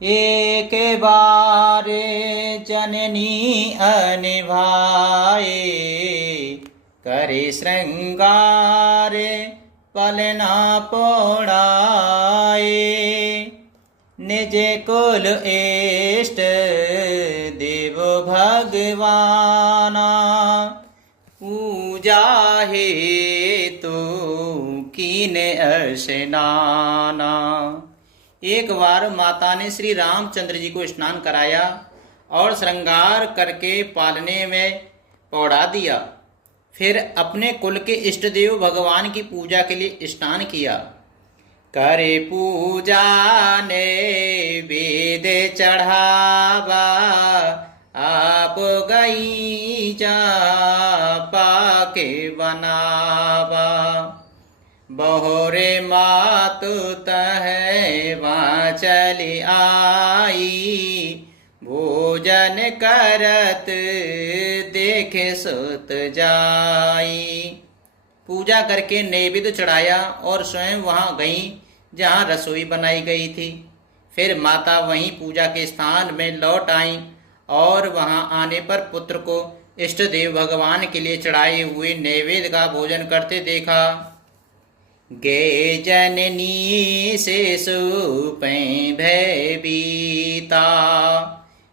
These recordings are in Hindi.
एक बार जननी अनिभाए, करे श्रृंगार पलना पौड़ाए। निज कुल इष्ट देव भगवाना, पूजा हेतु कीने स्नाना। एक बार माता ने श्री रामचंद्र जी को स्नान कराया और श्रृंगार करके पालने में पौड़ा दिया। फिर अपने कुल के इष्ट देव भगवान की पूजा के लिए स्नान किया। करे पूजा ने वेद चढ़ावा, आप गई जा पाके बनावा। बहुरे मातु तह वहाँ चली आई, भोजन करत देखे सुत जाई। पूजा करके नैवेद्य चढ़ाया और स्वयं वहाँ गईं जहाँ रसोई बनाई गई थी। फिर माता वहीं पूजा के स्थान में लौट आईं और वहाँ आने पर पुत्र को इष्ट देव भगवान के लिए चढ़ाए हुए नैवेद्य का भोजन करते देखा। गे जननी से सुपै भयभीता,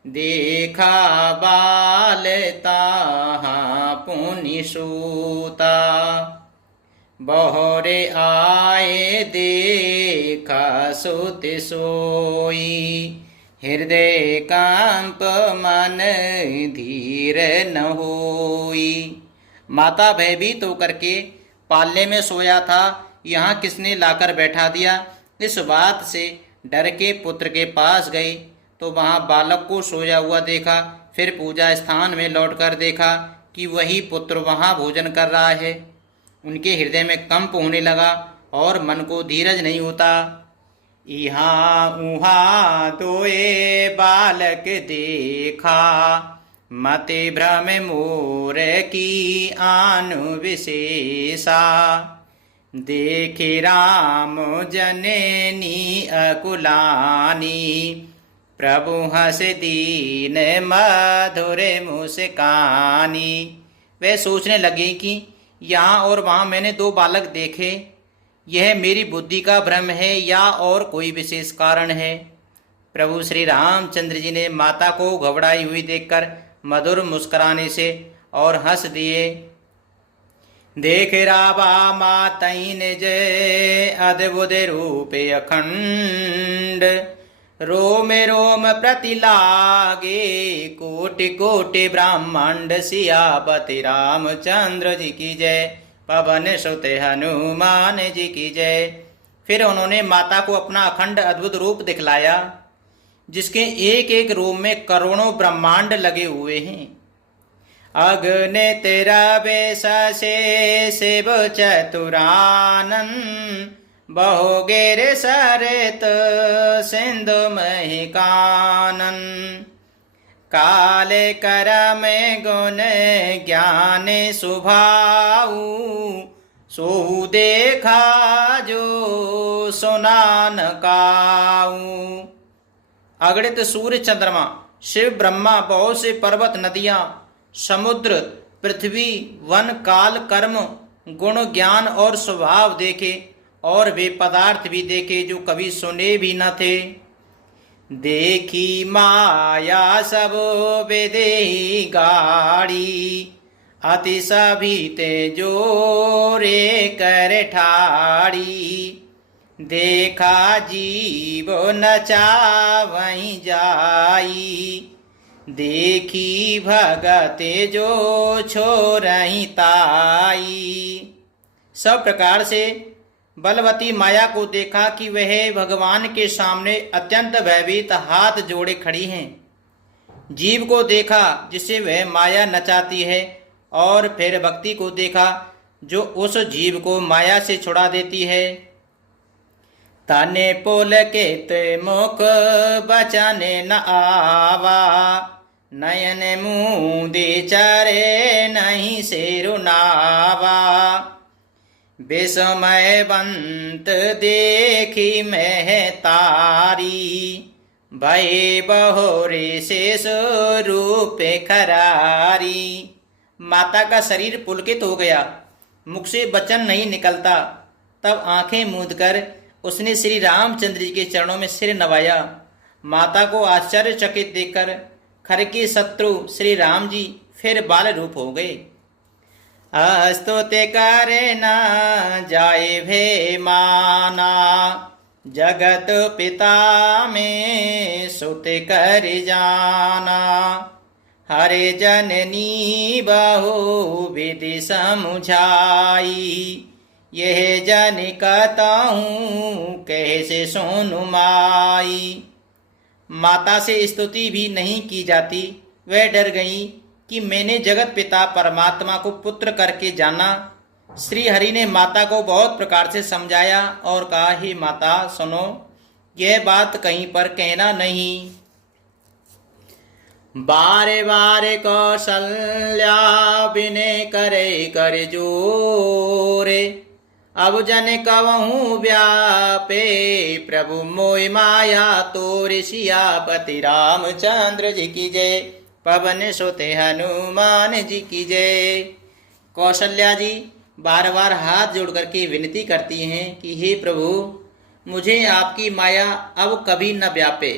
देखा बाल ताहा पुनि सूता। बहुरे आए देखा सुत सोई, हृदय कंप मन धीर न होई। माता भयभीत होकर के पालने में सोया था, यहाँ किसने लाकर बैठा दिया। इस बात से डर के पुत्र के पास गई तो वहाँ बालक को सोया हुआ देखा। फिर पूजा स्थान में लौटकर देखा कि वही पुत्र वहाँ भोजन कर रहा है। उनके हृदय में कंप होने लगा और मन को धीरज नहीं होता। यहाँ उहाँ दोए बालक देखा, मति भ्रम मोर की आनु विशेषा। देखे राम जननी अकुलानी, प्रभु हस दीन मधुर मुस्कानी। वे सोचने लगे कि यहाँ और वहाँ मैंने दो बालक देखे, यह मेरी बुद्धि का भ्रम है या और कोई विशेष कारण है। प्रभु श्री रामचंद्र जी ने माता को घबराई हुई देखकर मधुर मुस्कुराने से और हंस दिए। देख रावा मातई जय अद्भुत रूप अखंड, रोम रोम प्रति लागे कोटि कोटि ब्रह्मांड। सियापति रामचंद्र जी की जय, पवन सुत हनुमान जी की जय। फिर उन्होंने माता को अपना अखंड अद्भुत रूप दिखलाया, जिसके एक एक रोम में करोड़ों ब्रह्मांड लगे हुए हैं। अग्नि तेरा बेस से शिव चतुरानन, बहुगेर सरित सिंधु महिकानन। काले कर में गुण ज्ञान सुभाऊ, सो देखा जो सुनान काऊ। अगणित सूर्य चंद्रमा, शिव ब्रह्मा, बहुत से पर्वत नदियां, समुद्र, पृथ्वी, वन, काल, कर्म, गुण, ज्ञान और स्वभाव देखे और वे पदार्थ भी देखे जो कभी सुने भी न थे। देखी माया सब विदेही गाड़ी, अति सभीते जोरे कर ठाड़ी। देखा जीव नचावई जाई, देखी भगते जो छोरही ताई। सब प्रकार से बलवती माया को देखा कि वह भगवान के सामने अत्यंत भयभीत हाथ जोड़े खड़ी हैं। जीव को देखा जिसे वह माया नचाती है, और फिर भक्ति को देखा जो उस जीव को माया से छुड़ा देती है। तने पुलकित मुख बचन न आवा, नयन मूंदे चरे नहीं से रुनावा। विस्मयवंत देखी मैं तारी, भये बहोरे शेष रूप खरारी। माता का शरीर पुलकित हो गया, मुख से वचन नहीं निकलता। तब आंखें मूंदकर उसने श्री रामचंद्र जी के चरणों में सिर नवाया। माता को आश्चर्यचकित देखकर खर के शत्रु श्री राम जी फिर बाल रूप हो गए। अस्तुति करे न जाए भे माना, जगत पिता में सुत कर जाना। हरे जननी बहु विधि समुझाई, यह जन कहताहूँ कैसे सोनु माई। माता से स्तुति भी नहीं की जाती। वह डर गई कि मैंने जगत पिता परमात्मा को पुत्र करके जाना। श्री हरि ने माता को बहुत प्रकार से समझाया और कहा, हे माता सुनो, यह बात कहीं पर कहना नहीं। बारे बारे कौशल्या बिने करे कर जोरे, अब जन कवहूँ व्यापे प्रभु मोय माया तोरे। सियापति रामचंद्र जी की जय, पवन सुते हनुमान जी की जय। कौशल्या जी बार बार हाथ जोड़ करके विनती करती हैं कि हे प्रभु, मुझे आपकी माया अब कभी न व्यापे।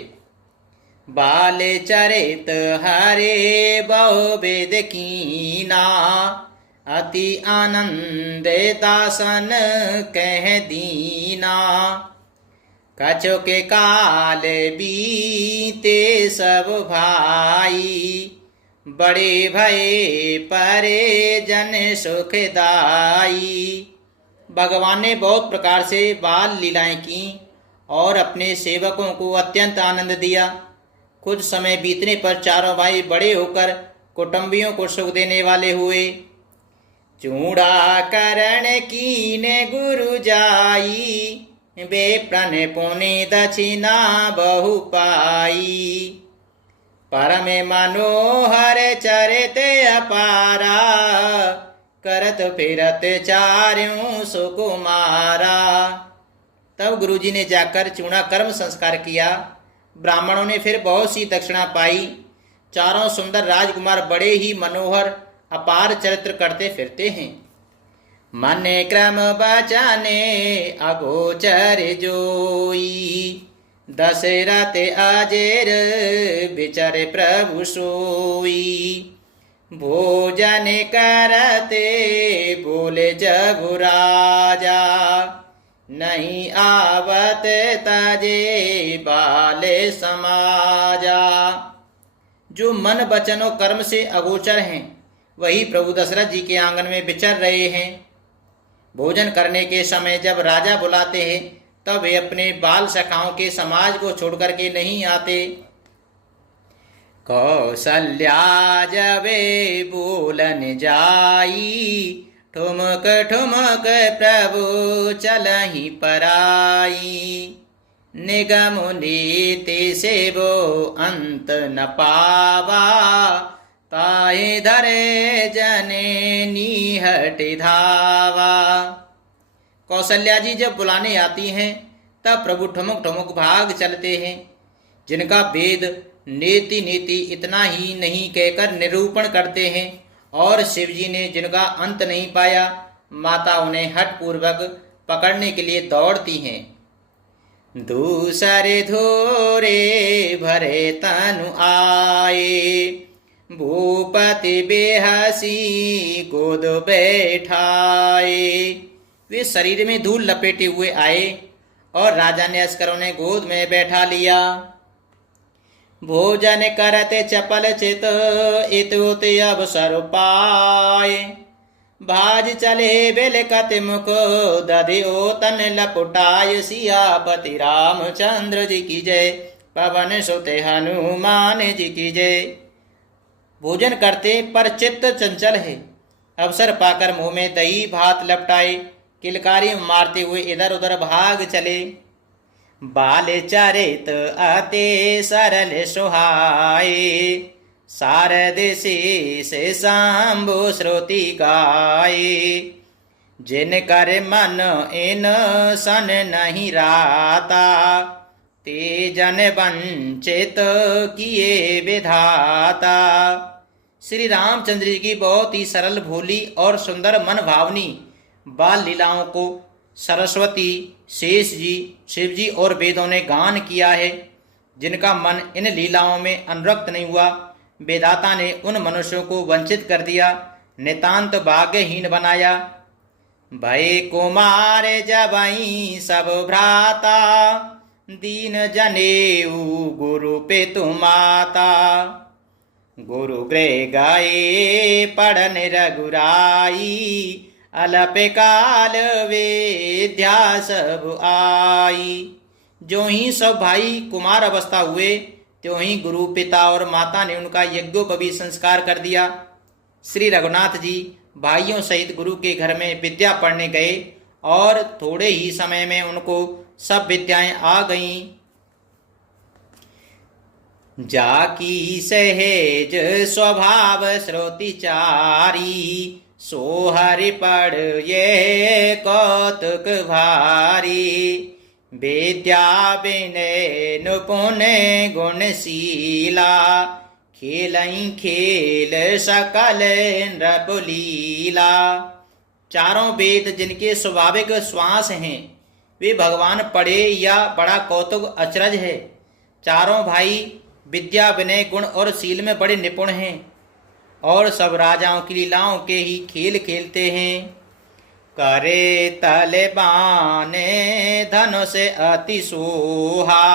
बाले चरित हरे बहु वेद कीना, अति आनंद दासन कह दीना। कछु के काल बीते सब भाई, बड़े भये परे जन सुखदाई। भगवान ने बहुत प्रकार से बाल लीलाएं की और अपने सेवकों को अत्यंत आनंद दिया। कुछ समय बीतने पर चारों भाई बड़े होकर कुटुंबियों को सुख देने वाले हुए। चूड़ा करण कीने गुरु जाई, बे प्रण पुनि दक्षिणा बहु पाई। परम मनोहर चरिते अपारा, करत फिरत चार्यों सुकुमारा। तब गुरुजी ने जाकर चूड़ा कर्म संस्कार किया। ब्राह्मणों ने फिर बहुत सी दक्षिणा पाई। चारों सुंदर राजकुमार बड़े ही मनोहर अपार चरित्र करते फिरते हैं। मन क्रम बचाने अगोचर जोई, दशरथ अजेर विचर प्रभु सोई। भोजन करते बोले जगु राजा, नहीं आवत तजे बाले समाजा। जो मन वचन और कर्म से अगोचर हैं, वही प्रभु दशरथ जी के आंगन में विचर रहे हैं। भोजन करने के समय जब राजा बुलाते हैं, तब वे अपने बाल सखाओं के समाज को छोड़ करके नहीं आते। कौशल्या जबे बोलन जाई, ठुमक ठुमक प्रभु चलहि पराई। निगम नीति से वो अंत न पावा, ताहि धरे जने निहट धावा। कौशल्या जी जब बुलाने आती हैं, तब प्रभु ठुमक ठुमक भाग चलते हैं। जिनका वेद नीति नीति इतना ही नहीं कहकर निरूपण करते हैं, और शिवजी ने जिनका अंत नहीं पाया, माता उन्हें हठ पूर्वक पकड़ने के लिए दौड़ती हैं। दूसरे धोरे भरे तनु आए, भूपति बेहसी गोद बैठाए। वे शरीर में धूल लपेटे हुए आए और राजा ने अस्करों ने गोद में बैठा लिया। भोजन करते चपल चित इतुत अवसर पाए, भाज चले बेलकत मुख दधियो तन लपुटाय। सियापति रामचंद्र जी की जय, पवन सुते हनुमान जी की जय। भोजन करते पर चित्त चंचल है। अवसर पाकर मुंह में दही भात लपटाए, किलकारी मारते हुए इधर उधर भाग चले। बाल चरित अति सरल सुहाए, शारद शीस शंभु श्रुति गाए। जिन कर मन इन सन नहीं राता, ते जन वंचित किए विधाता। श्री रामचंद्र जी की बहुत ही सरल भोली और सुंदर मन भावनी बाल लीलाओं को सरस्वती, शेष जी, शिव जी और वेदों ने गान किया है। जिनका मन इन लीलाओं में अनुरक्त नहीं हुआ, वेदाता ने उन मनुष्यों को वंचित कर दिया, नितांत भाग्यहीन बनाया। भय कुमार जबई सब भ्राता, दीन जनेऊ गुरु पितु माता। गुरु गृह गए पढ़न रघुराई, अलप काल विद्या सब आई। जो ही सब भाई कुमार अवस्था हुए, त्यों ही गुरु, पिता और माता ने उनका यज्ञोपवीत संस्कार कर दिया। श्री रघुनाथ जी भाइयों सहित गुरु के घर में विद्या पढ़ने गए और थोड़े ही समय में उनको सब विद्याएं आ गईं। जाकी सहेज स्वभाव श्रोतिचारी, सो हरि पढ़ ये कौतुक भारी। विद्या विनय नुपुन गुणशीला, खेलई खेल सकल नृपलीला। चारों वेद जिनके स्वाभाविक श्वास हैं, वे भगवान पढ़े या बड़ा कौतुक अचरज है। चारों भाई विद्या, विनय, गुण और शील में बड़े निपुण हैं और सब राजाओं की लीलाओं के ही खेल खेलते हैं। करे तलबाने धनुष अति सोहा,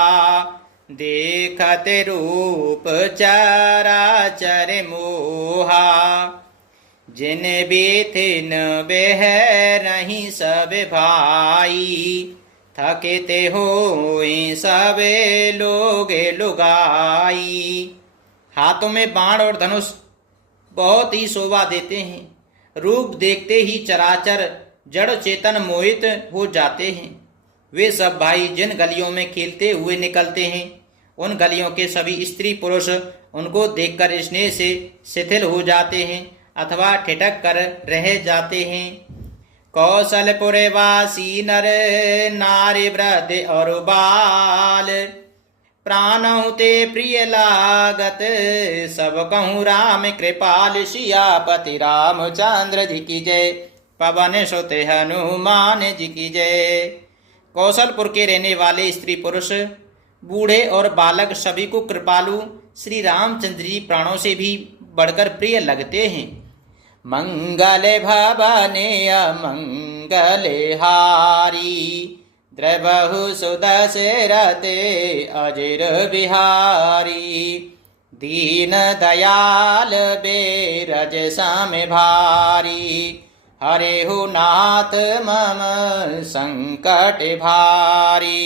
देखते रूप चराचर मोहा। जिन बेथिन बेह नहीं सब भाई, थकेते हो सब लोग लुगाई। हाथों में बाण और धनुष बहुत ही शोभा देते हैं। रूप देखते ही चराचर जड़ चेतन मोहित हो जाते हैं। वे सब भाई जिन गलियों में खेलते हुए निकलते हैं, उन गलियों के सभी स्त्री पुरुष उनको देखकर स्नेह से शिथिल हो जाते हैं अथवा ठिठक कर रह जाते हैं। कौशलपुर वासी नर नारी वृद्ध और बाल, प्राणहु ते प्रिय लागत सब कहूँ राम कृपाल। सियापति रामचंद्र जी की जय, पवन सुत हनुमान जी की जय। कौशलपुर के रहने वाले स्त्री पुरुष, बूढ़े और बालक सभी को कृपालु श्री रामचंद्र जी प्राणों से भी बढ़कर प्रिय लगते हैं। मंगल भवने अमंगल हारी, द्रवहु सुदशरथे अजिर बिहारी। दीन दयाल बेरज सम भारी, हरे हो नाथ मम संकट भारी।